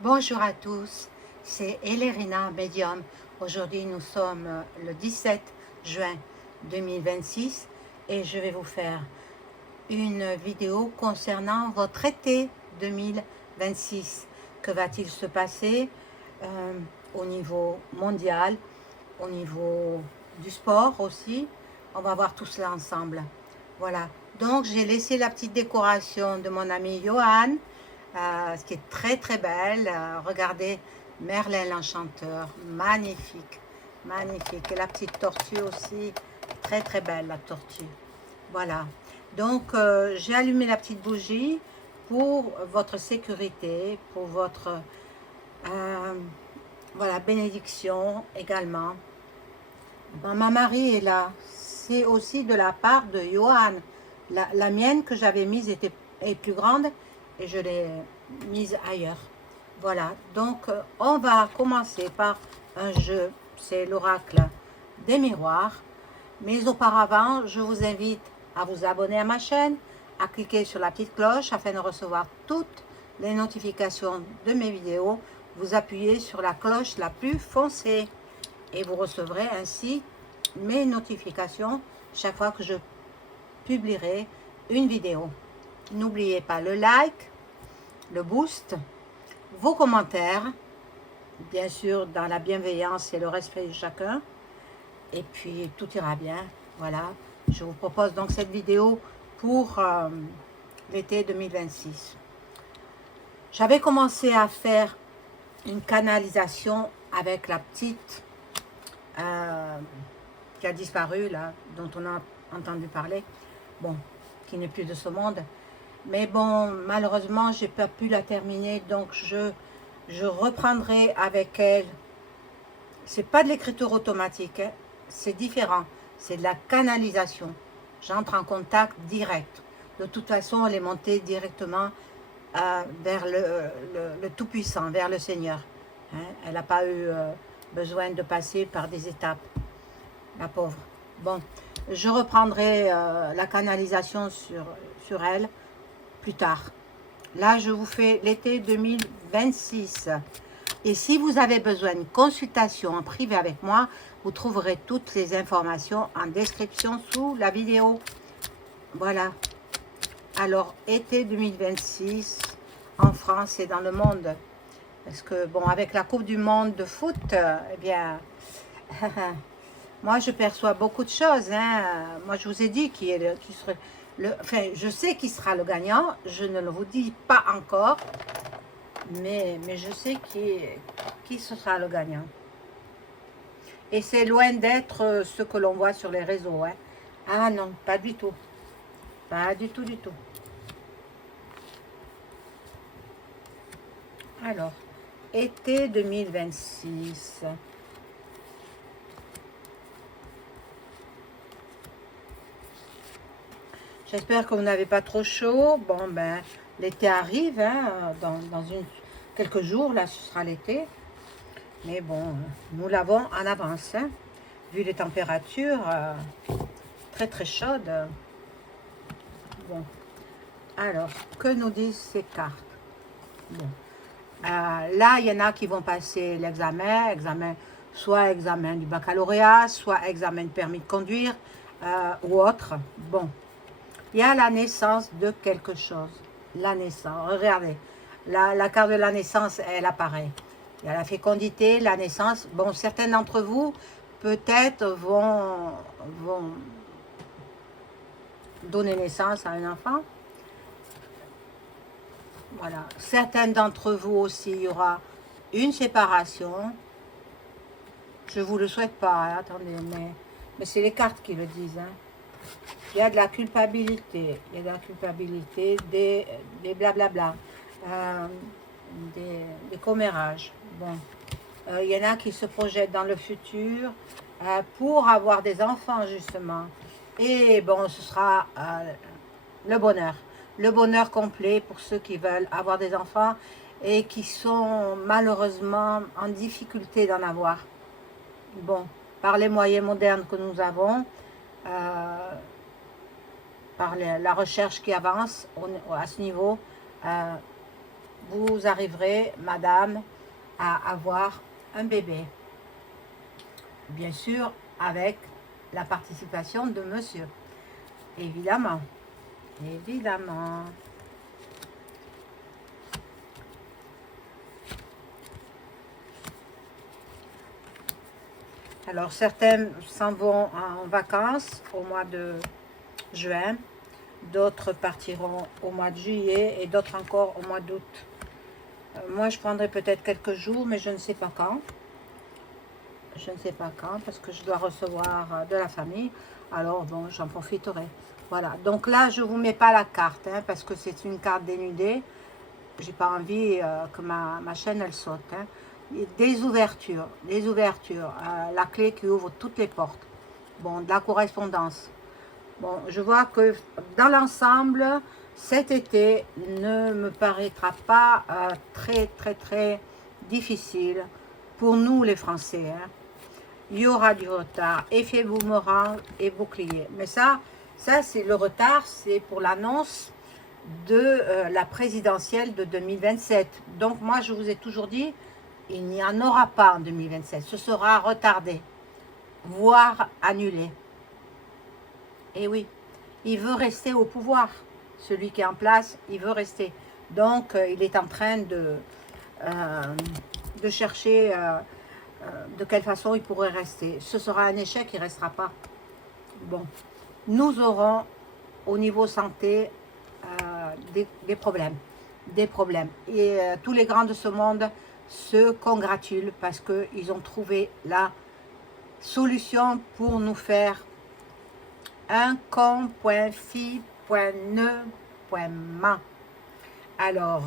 Bonjour à tous, c'est Elérina Medium. Aujourd'hui, nous sommes le 17 juin 2026 et je vais vous faire une vidéo concernant votre été 2026. Que va-t-il se passer au niveau mondial, au niveau du sport aussi? On va voir tout cela ensemble. Voilà, donc j'ai laissé la petite décoration de mon ami Johan, ce qui est très très belle. Regardez, Merlin l'Enchanteur, magnifique, magnifique. Et la petite tortue aussi, très très belle la tortue. Voilà, donc j'ai allumé la petite bougie pour votre sécurité, pour votre euh, voilà, bénédiction également. Bon, ma Marie est là, c'est aussi de la part de Johan. La mienne que j'avais mise est plus grande et je l'ai mise ailleurs. Voilà, donc on va commencer par un jeu, c'est l'oracle des miroirs. Mais auparavant, je vous invite à vous abonner à ma chaîne, à cliquer sur la petite cloche afin de recevoir toutes les notifications de mes vidéos. Vous appuyez sur la cloche la plus foncée et vous recevrez ainsi mes notifications chaque fois que je publierai une vidéo. N'oubliez pas le like, le boost, vos commentaires, bien sûr dans la bienveillance et le respect de chacun, et puis tout ira bien. Voilà, je vous propose donc cette vidéo pour l'été 2026. J'avais commencé à faire une canalisation avec la petite qui a disparu là, dont on a entendu parler, bon, qui n'est plus de ce monde. Mais bon, malheureusement, j'ai pas pu la terminer, donc je reprendrai avec elle. C'est pas de l'écriture automatique, hein, c'est différent, c'est de la canalisation. J'entre en contact direct. De toute façon, elle est montée directement vers le Tout-Puissant, vers le Seigneur. Hein. Elle n'a pas eu besoin de passer par des étapes, la pauvre. Bon, je reprendrai la canalisation sur elle plus tard. Là, je vous fais l'été 2026. Et si vous avez besoin d'une consultation en privé avec moi, vous trouverez toutes les informations en description sous la vidéo. Voilà. Alors, été 2026 en France et dans le monde. Parce que, bon, avec la Coupe du Monde de foot, eh bien, moi, je perçois beaucoup de choses. Hein. Moi, je vous ai dit qui serait enfin, je sais qui sera le gagnant. Je ne le vous dis pas encore. Mais je sais qui sera le gagnant. Et c'est loin d'être ce que l'on voit sur les réseaux. Hein. Ah non, pas du tout. Pas du tout, du tout. Alors, été 2026. J'espère que vous n'avez pas trop chaud. Bon, ben, l'été arrive. Hein, dans quelques jours, là, ce sera l'été. Mais bon, nous l'avons en avance. Hein, vu les températures très très chaudes. Bon, alors, que nous disent ces cartes? Bon. Là, il y en a qui vont passer l'examen, soit examen du baccalauréat, soit examen de permis de conduire ou autre. Bon, il y a la naissance de quelque chose. La naissance, regardez, la carte de la naissance, elle apparaît. Il y a la fécondité, la naissance. Bon, certains d'entre vous, peut-être, vont donner naissance à un enfant. Voilà. Certains d'entre vous aussi, il y aura une séparation. Je ne vous le souhaite pas, hein, attendez, mais c'est les cartes qui le disent. Hein. Il y a de la culpabilité, il y a de la culpabilité, des blablabla, des commérages. Bon, il y en a qui se projettent dans le futur pour avoir des enfants, justement. Et bon, ce sera le bonheur. Le bonheur complet pour ceux qui veulent avoir des enfants et qui sont malheureusement en difficulté d'en avoir. Bon, par les moyens modernes que nous avons, par la recherche qui avance à ce niveau, vous arriverez, madame, à avoir un bébé. Bien sûr, avec la participation de monsieur. Évidemment. Évidemment. Alors, certains s'en vont en vacances au mois de juin. D'autres partiront au mois de juillet et d'autres encore au mois d'août. Moi, je prendrai peut-être quelques jours, mais je ne sais pas quand. Je ne sais pas quand, parce que je dois recevoir de la famille. Alors, bon, j'en profiterai. Voilà. Donc là, je ne vous mets pas la carte, hein, parce que c'est une carte dénudée. J'ai pas envie que ma chaîne, elle saute. Hein. Des ouvertures. La clé qui ouvre toutes les portes. Bon, de la correspondance. Bon, je vois que dans l'ensemble, cet été ne me paraîtra pas très difficile pour nous les Français. Hein. Il y aura du retard, effet boomerang et bouclier. Mais ça c'est le retard, c'est pour l'annonce de la présidentielle de 2027. Donc moi, je vous ai toujours dit, il n'y en aura pas en 2027. Ce sera retardé, voire annulé. Et oui, il veut rester au pouvoir. Celui qui est en place, il veut rester. Donc, il est en train de chercher de quelle façon il pourrait rester. Ce sera un échec, il ne restera pas. Bon, nous aurons au niveau santé des problèmes. Et tous les grands de ce monde se congratulent parce qu'ils ont trouvé la solution pour nous faire un com.fi.ne.ma. Alors,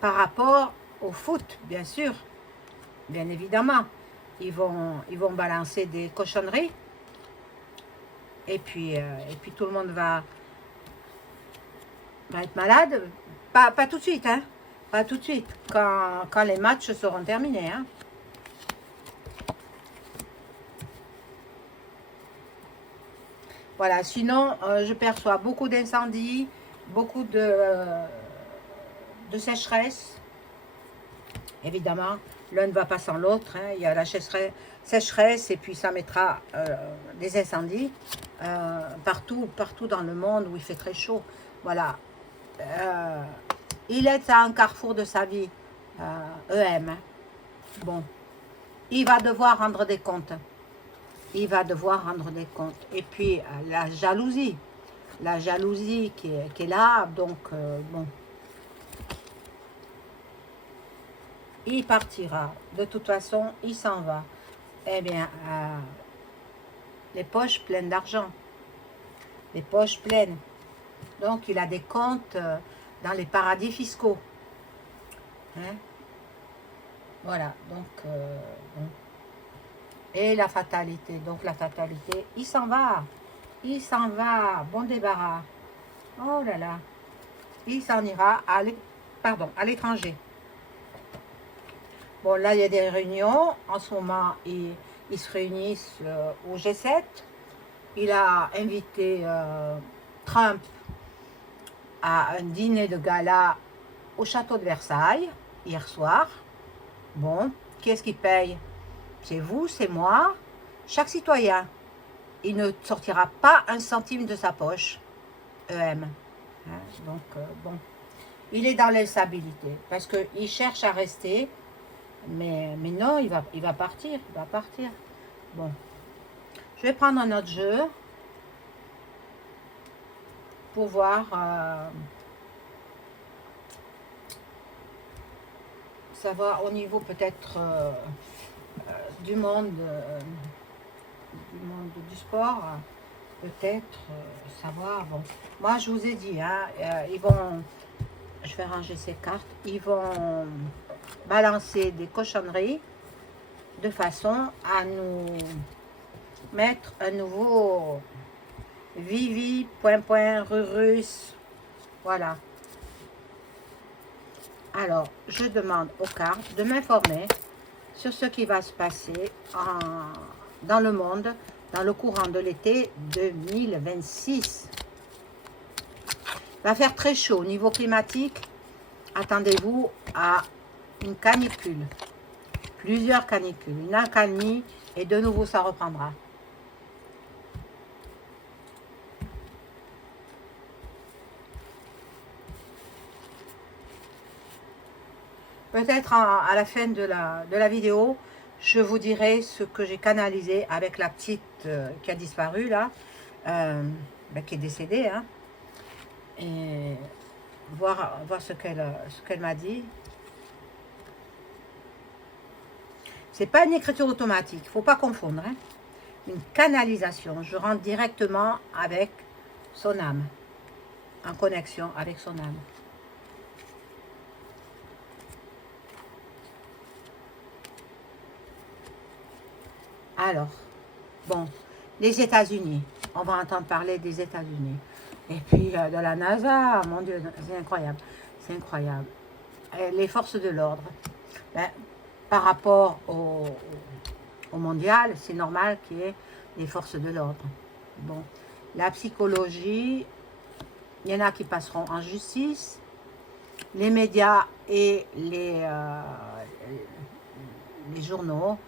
par rapport au foot, bien sûr, bien évidemment, ils vont balancer des cochonneries. Et puis tout le monde va être malade. Pas tout de suite, hein. Pas tout de suite. Quand les matchs seront terminés, hein. Voilà, sinon, je perçois beaucoup d'incendies, beaucoup de sécheresse. Évidemment, l'un ne va pas sans l'autre. Hein. Il y a la sécheresse et puis ça mettra des incendies partout dans le monde où il fait très chaud. Voilà. Il est à un carrefour de sa vie, EM. Hein. Bon, il va devoir rendre des comptes. Et puis, la jalousie qui est là, donc, bon. Il partira. De toute façon, il s'en va. Eh bien, les poches pleines d'argent. Les poches pleines. Donc, il a des comptes dans les paradis fiscaux. Hein? Voilà, donc, bon. Et la fatalité. Donc, la fatalité, il s'en va. Bon débarras. Oh là là. Il s'en ira à l'étranger. Bon, là, il y a des réunions. En ce moment, ils se réunissent au G7. Il a invité Trump à un dîner de gala au château de Versailles, hier soir. Bon, qui est-ce qui paye? C'est vous, c'est moi, chaque citoyen. Il ne sortira pas un centime de sa poche, EM. Hein, donc, bon, il est dans l'instabilité parce qu'il cherche à rester, mais non, il va partir, Bon, je vais prendre un autre jeu pour voir savoir au niveau peut-être du monde du sport, peut-être savoir. Bon, moi je vous ai dit, hein, ils vont, je vais ranger ces cartes, ils vont balancer des cochonneries de façon à nous mettre un nouveau Vivi, Rurus, voilà. Alors, je demande aux cartes de m'informer sur ce qui va se passer dans le monde dans le courant de l'été 2026. Il va faire très chaud au niveau climatique. attendez-vous à une canicule, plusieurs canicules, une accalmie, et de nouveau ça reprendra. Peut-être à la fin de la vidéo, je vous dirai ce que j'ai canalisé avec la petite qui a disparu là, qui est décédée, hein, et voir ce qu'elle m'a dit. C'est pas une écriture automatique, il ne faut pas confondre, hein. Une canalisation, je rentre directement avec son âme, en connexion avec son âme. Alors, bon, les États-Unis, on va entendre parler des États-Unis. Et puis de la NASA, mon Dieu, c'est incroyable, c'est incroyable. Et les forces de l'ordre, ben, par rapport au mondial, c'est normal qu'il y ait des forces de l'ordre. Bon, la psychologie, il y en a qui passeront en justice. Les médias et les journaux,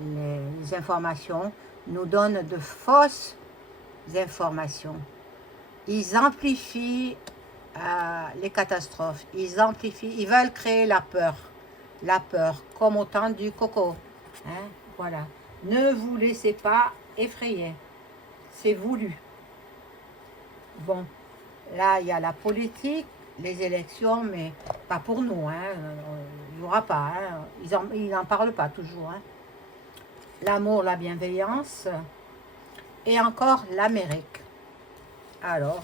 les informations nous donnent de fausses informations. Ils amplifient les catastrophes, ils amplifient, ils veulent créer la peur, comme au temps du coco. Hein, voilà. Ne vous laissez pas effrayer, c'est voulu. Bon, là il y a la politique, les élections, mais pas pour nous, hein. Il n'y aura pas, hein. Ils n'en parlent pas toujours, hein. L'amour, la bienveillance, et encore l'Amérique. Alors,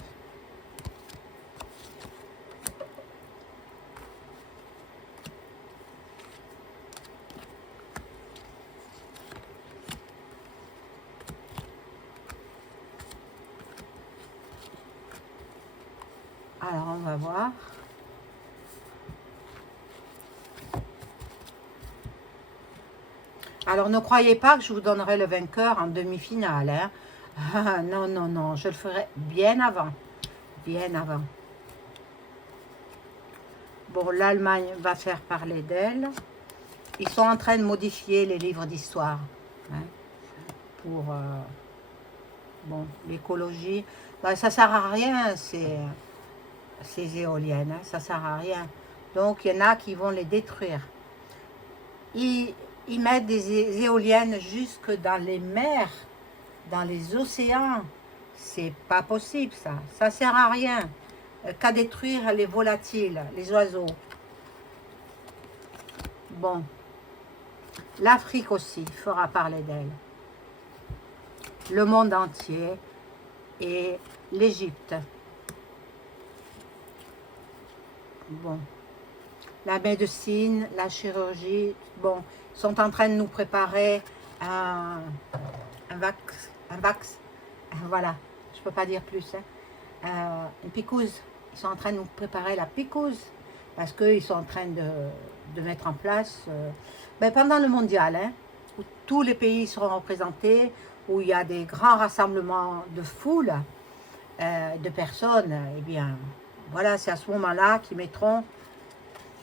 on va voir. Alors, ne croyez pas que je vous donnerai le vainqueur en demi-finale, hein. Ah, non, non, non, je le ferai bien avant. Bien avant. Bon, l'Allemagne va faire parler d'elle. Ils sont en train de modifier les livres d'histoire, hein, pour bon, l'écologie. Ben, ça ne sert à rien, ces éoliennes, hein, ça ne sert à rien. Donc, il y en a qui vont les détruire. Ils mettent des éoliennes jusque dans les mers, dans les océans. C'est pas possible, ça. Ça ne sert à rien. Qu'à détruire les volatiles, les oiseaux. Bon. L'Afrique aussi fera parler d'elle. Le monde entier et l'Égypte. Bon. La médecine, la chirurgie, bon, sont en train de nous préparer un vax, voilà, je peux pas dire plus, hein. Une picouse, ils sont en train de nous préparer la picouse, parce qu'ils sont en train de mettre en place, pendant le mondial, hein, où tous les pays seront représentés, où il y a des grands rassemblements de foule, de personnes, eh bien, voilà, c'est à ce moment-là qu'ils mettront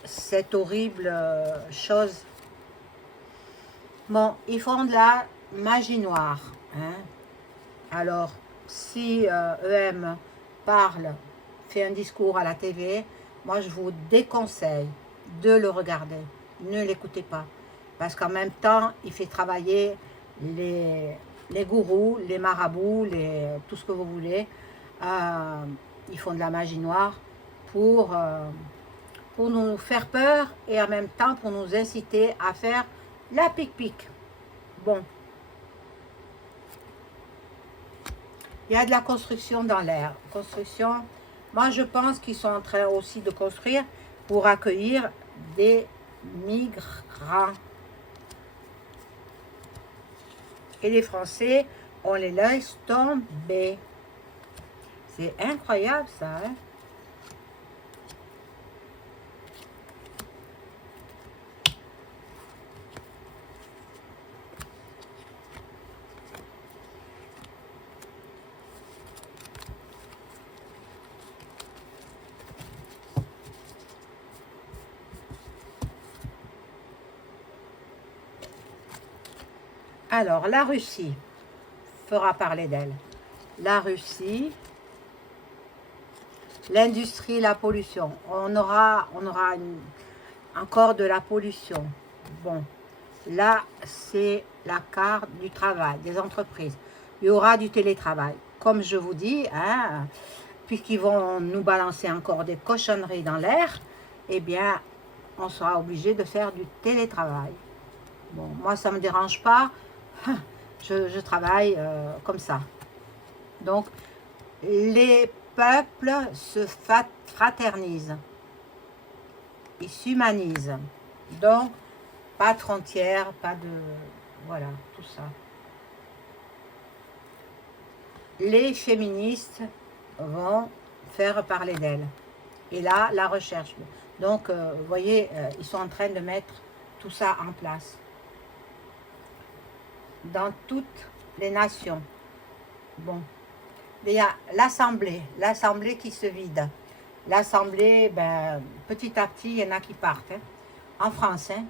cette horrible chose. Bon, ils font de la magie noire, hein. Alors, si EM parle, fait un discours à la TV, moi je vous déconseille de le regarder. Ne l'écoutez pas. Parce qu'en même temps, il fait travailler les gourous, les marabouts, tout ce que vous voulez. Ils font de la magie noire pour nous faire peur et en même temps pour nous inciter à faire la pique-pique. Bon. Il y a de la construction dans l'air. Construction, moi je pense qu'ils sont en train aussi de construire pour accueillir des migrants. Et les Français, on les laisse tomber. C'est incroyable ça, hein? Alors, la Russie fera parler d'elle. La Russie, l'industrie, la pollution. On aura encore de la pollution. Bon, là, c'est la carte du travail, des entreprises. Il y aura du télétravail. Comme je vous dis, hein, puisqu'ils vont nous balancer encore des cochonneries dans l'air, eh bien, on sera obligé de faire du télétravail. Bon, moi, ça ne me dérange pas. Je travaille comme ça. Donc, les peuples se fraternisent. Ils s'humanisent. Donc, pas de frontières, pas de... Voilà, tout ça. Les féministes vont faire parler d'elles. Et là, la recherche. Donc, vous voyez, ils sont en train de mettre tout ça en place. Dans toutes les nations. Bon. Mais il y a l'Assemblée qui se vide. L'Assemblée, ben, petit à petit, il y en a qui partent. Hein. En France, hein.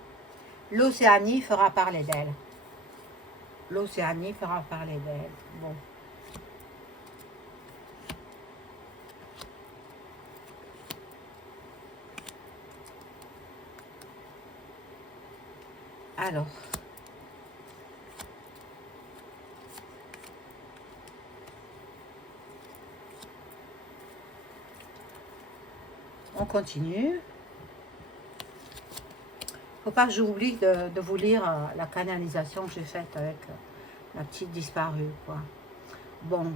L'Océanie fera parler d'elle. L'Océanie fera parler d'elle. Bon. Alors. On continue. Faut pas que j'oublie de vous lire la canalisation que j'ai faite avec la petite disparue, quoi. Bon,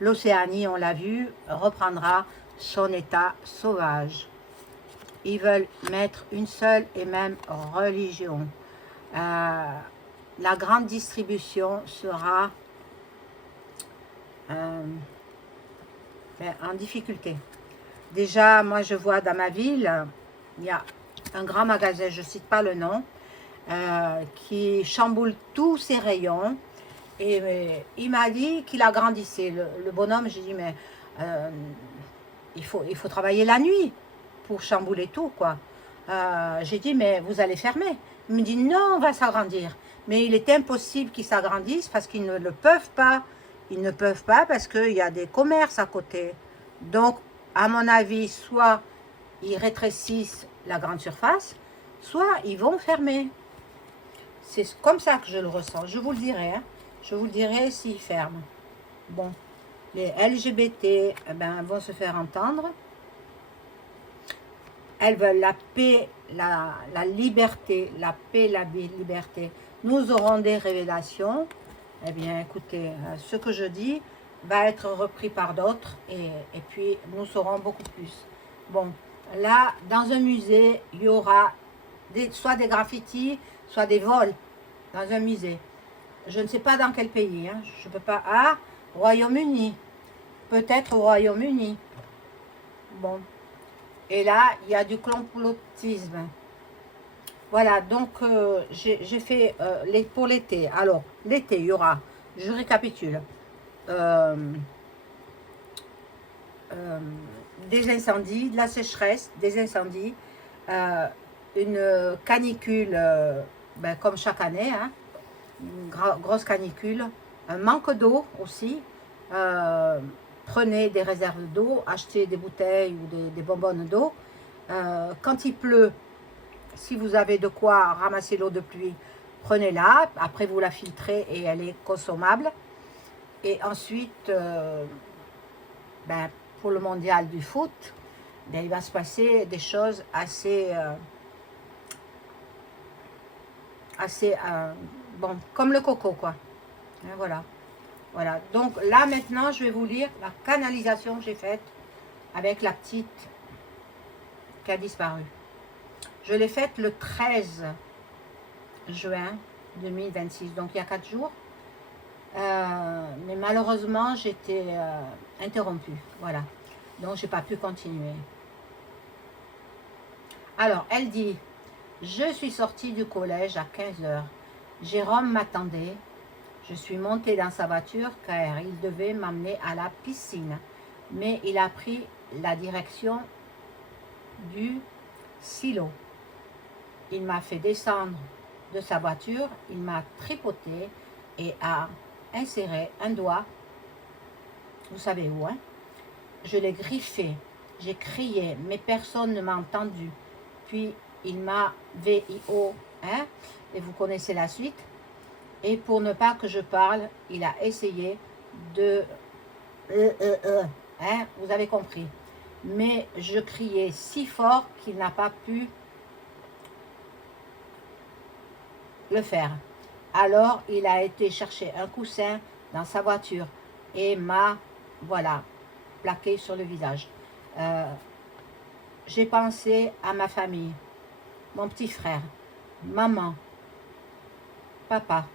l'Océanie, on l'a vu, reprendra son état sauvage. Ils veulent mettre une seule et même religion. La grande distribution sera en difficulté. Déjà, moi, je vois dans ma ville, il y a un grand magasin, je ne cite pas le nom, qui chamboule tous ses rayons. Et il m'a dit qu'il agrandissait. Le bonhomme, j'ai dit, mais il faut travailler la nuit pour chambouler tout, quoi. J'ai dit, mais vous allez fermer. Il me dit, non, on va s'agrandir. Mais il est impossible qu'ils s'agrandissent parce qu'ils ne le peuvent pas. Ils ne peuvent pas parce qu'il y a des commerces à côté. Donc, à mon avis, soit ils rétrécissent la grande surface, soit ils vont fermer. C'est comme ça que je le ressens. Je vous le dirai. Hein. Je vous le dirai s'ils ferment. Bon, les LGBT eh ben, vont se faire entendre. Elles veulent la paix, la liberté, la paix, la liberté. Nous aurons des révélations. Eh bien, écoutez, ce que je dis va être repris par d'autres et puis nous saurons beaucoup plus. Bon, là, dans un musée, il y aura soit des graffitis, soit des vols dans un musée. Je ne sais pas dans quel pays, hein. Je ne peux pas... Ah, Royaume-Uni. Peut-être au Royaume-Uni. Bon. Et là, il y a du complotisme. Voilà, donc j'ai fait pour l'été. Alors, l'été, il y aura, je récapitule, des incendies, de la sécheresse, des incendies, une canicule, ben, comme chaque année, hein, une grosse canicule, un manque d'eau aussi. Prenez des réserves d'eau, achetez des bouteilles ou des bonbonnes d'eau. Quand il pleut, si vous avez de quoi ramasser l'eau de pluie, prenez-la. Après, vous la filtrez et elle est consommable. Et ensuite, ben, pour le mondial du foot, ben, il va se passer des choses assez bon, comme le coco, quoi. Et voilà. Voilà. Donc là, maintenant, je vais vous lire la canalisation que j'ai faite avec la petite qui a disparu. Je l'ai faite le 13 juin 2026, donc il y a 4 jours. Mais malheureusement, j'étais interrompue. Voilà. Donc, j'ai pas pu continuer. Alors, elle dit, je suis sortie du collège à 15 heures. Jérôme m'attendait. Je suis montée dans sa voiture car il devait m'amener à la piscine. Mais il a pris la direction du silo. il m'a fait descendre de sa voiture, il m'a tripoté et a inséré un doigt, vous savez où, hein? Je l'ai griffé, j'ai crié, mais personne ne m'a entendu. Puis il m'a VIO, hein? Et vous connaissez la suite. Et pour ne pas que je parle, il a essayé de... hein? Vous avez compris. Mais je criais si fort qu'il n'a pas pu le faire. Alors, il a été chercher un coussin dans sa voiture et m'a, voilà, plaqué sur le visage. J'ai pensé à ma famille, mon petit frère, maman, papa,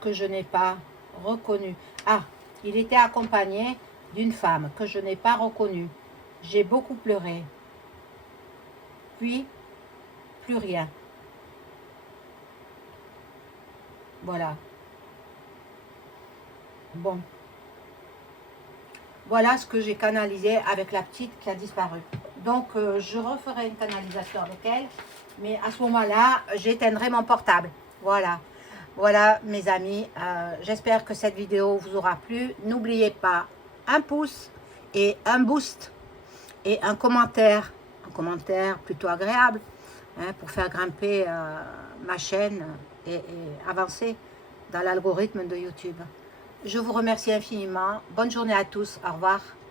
que je n'ai pas reconnu. Ah, il était accompagné d'une femme que je n'ai pas reconnue. J'ai beaucoup pleuré. Puis, plus rien. Voilà. Bon. Voilà ce que j'ai canalisé avec la petite qui a disparu. Donc, je referai une canalisation avec elle. Mais à ce moment-là, j'éteindrai mon portable. Voilà. Voilà, mes amis. J'espère que cette vidéo vous aura plu. N'oubliez pas un pouce et un boost et un commentaire. Un commentaire plutôt agréable, hein, pour faire grimper ma chaîne et avancer dans l'algorithme de YouTube. Je vous remercie infiniment. Bonne journée à tous. Au revoir.